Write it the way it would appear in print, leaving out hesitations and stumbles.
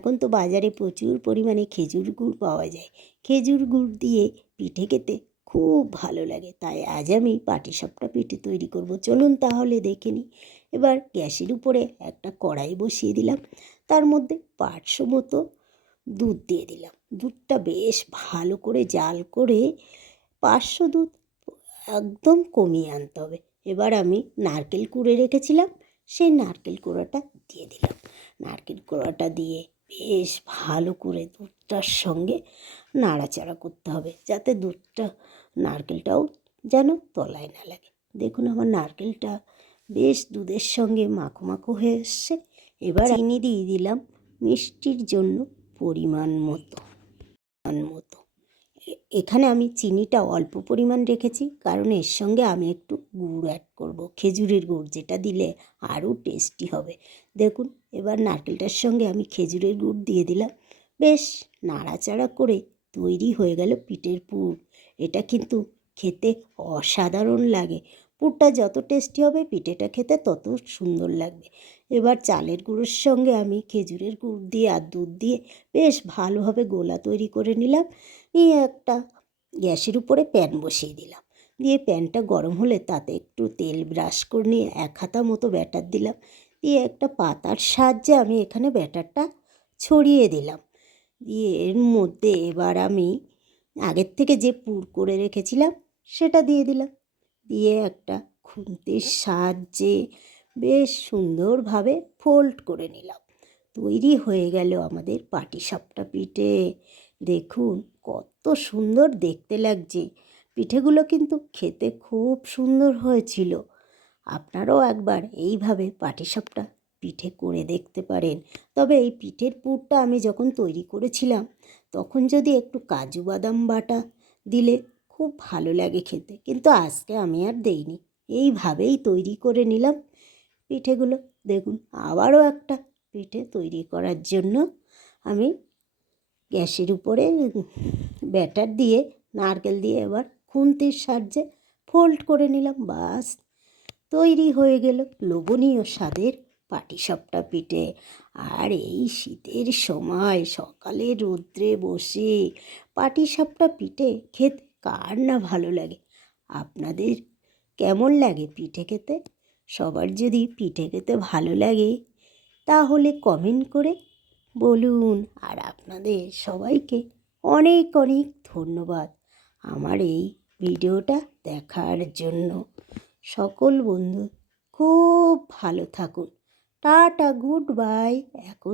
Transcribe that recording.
এখন তো বাজারে প্রচুর পরিমাণে খেজুর গুড় পাওয়া যায়। খেজুর গুড় দিয়ে পিঠে খেতে খুব ভালো লাগে। তাই আজ আমি পাটিসাপটা পিঠে তৈরি করব। চলুন তাহলে দেখে নিই। এবার গ্যাসের উপরে একটা কড়াই বসিয়ে দিলাম। তার মধ্যে 500 মতো দুধ দিয়ে দিলাম। দুধটা বেশ ভালো করে জাল করে 500 দুধ একদম কমিয়ে আনতে হবে। এবার আমি নারকেল কুড়ে রেখেছিলাম, সেই নারকেল কোড়াটা দিয়ে দিলাম। নারকেল কোড়াটা দিয়ে বেশ ভালো করে দুধটার সঙ্গে নাড়াচাড়া করতে হবে, যাতে দুধটা নারকেলটাও যেন তলায় না লাগে। দেখুন আমার নারকেলটা বেশ দুধের সঙ্গে মাখো মাখো হয়ে এসছে। এবার চিনি দিয়ে দিলাম মিষ্টির জন্য পরিমাণ মতো। এখানে আমি চিনিটা অল্প পরিমাণ রেখেছি, কারণ এর সঙ্গে আমি একটু গুড় অ্যাড করব, খেজুরের গুড়, যেটা দিলে আরও টেস্টি হবে। দেখুন এবার নারকেলটার সঙ্গে আমি খেজুরের গুড় দিয়ে দিলাম। বেশ নাড়াচাড়া করে তৈরি হয়ে গেল পিঠের পুর। এটা কিন্তু খেতে অসাধারণ লাগে। পুরটা যত টেস্টি হবে পিঠেটা খেতে তত সুন্দর লাগবে। এবার চালের গুঁড়োর সঙ্গে আমি খেজুরের গুড় দিয়ে আর দুধ দিয়ে বেশ ভালোভাবে গোলা তৈরি করে নিলাম। নিয়ে একটা গ্যাসের উপরে প্যান বসিয়ে দিলাম। দিয়ে প্যানটা গরম হলে তাতে একটু তেল ব্রাশ করে নিয়ে 1 হাতা মতো ব্যাটার দিলাম। দিয়ে একটা পাতার সাহায্যে আমি এখানে ব্যাটারটা ছড়িয়ে দিলাম। দিয়ে এর মধ্যে এবার আমি আগের থেকে যে পুর করে রেখেছিলাম সেটা দিয়ে দিলাম। দিয়ে একটা খুন্তির সাহায্যে বেশ সুন্দরভাবে ফোল্ড করে নিলাম। তৈরি হয়ে গেল আমাদের পাটিসাপটা পিঠে। দেখুন কত সুন্দর দেখতে লাগছে। পিঠেগুলো কিন্তু খেতে খুব সুন্দর হয়েছিল। আপনারাও একবার এইভাবে পাটিসাপটা পিঠে করে দেখতে পারেন। তবে এই পিঠের পুরটা আমি যখন তৈরি করেছিলাম তখন যদি একটু কাজু বাদাম বাটা দিলে খুব ভালো লাগে খেতে, কিন্তু আজকে আমি আর দেইনি। এইভাবেই তৈরি করে নিলাম পিঠেগুলো। দেখুন আবারও একটা পিঠে তৈরি করার জন্য আমি গ্যাসের উপরে ব্যাটার দিয়ে নারকেল দিয়ে এবার খুন্তির সাহায্যে ফোল্ড করে নিলাম। বাস তৈরি হয়ে গেল লোভনীয় স্বাদের পাটিসাপটা পিঠে। আর এই শীতের সময় সকালে রৌদ্রে বসে পাটিসাপটা পিঠে খেতে কার না ভালো লাগে। আপনাদের কেমন লাগে পিঠে খেতে? সবার যদি পিঠে খেতে ভালো লাগে তাহলে কমেন্ট করে বলুন। আর আপনাদের সবাইকে অনেক অনেক ধন্যবাদ আমার এই ভিডিওটা দেখার জন্য। সকল বন্ধু খুব ভালো থাকুন। Tata, good bye. এখন